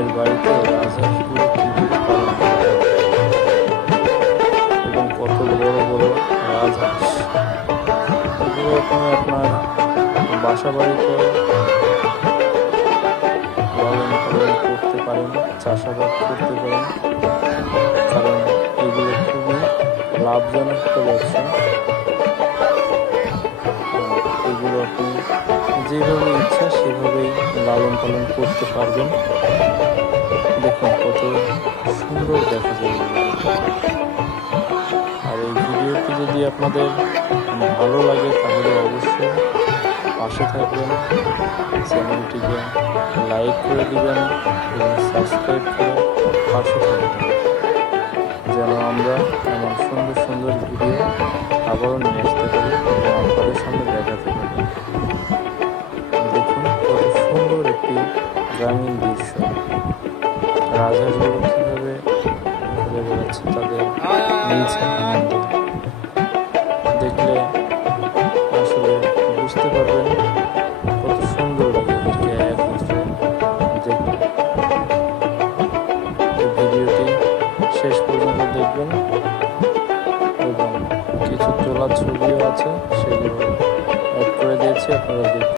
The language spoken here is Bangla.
মায়ের বাড়িতে রাজহাঁসগুলো পালন এবং কত বড় বড় রাজহাঁস। এগুলো আপনার বাসা বাড়িতে লালন পালন করতে পারেন, চাষাবাদ করতে পারেন, কারণ এগুলো খুবই লাভজনক একটা ব্যবসা। এগুলো আপনি যেভাবে ইচ্ছা সেভাবেই লালন পালন করতে পারবেন। দেখুন, কত সুন্দর দেখা যায় আর এই ভিডিওটি যদি আপনাদের ভালো লাগে, তাহলে অবশ্যই পাশে থাকবেন, চ্যানেলটিকে লাইক করে দিবেন এবং সাবস্ক্রাইব করে পাশে থাকবেন, যেন আমরা এমন সুন্দর সুন্দর ভিডিও আবারও নিয়ে আসতে পারি এবং আপনাদের সামনে দেখাতে পারি। দেখুন, কত সুন্দর একটি গ্রামীণ দৃশ্য। রাজহাঁসগুলো কীভাবে ঘুরে বেড়াচ্ছে তাদের দেখলে আসলে বুঝতে পারবেন কত সুন্দর ভিডিওটি শেষ পর্যন্ত দেখবেন এবং কিছু তোলা ছবিও আছে, সেগুলো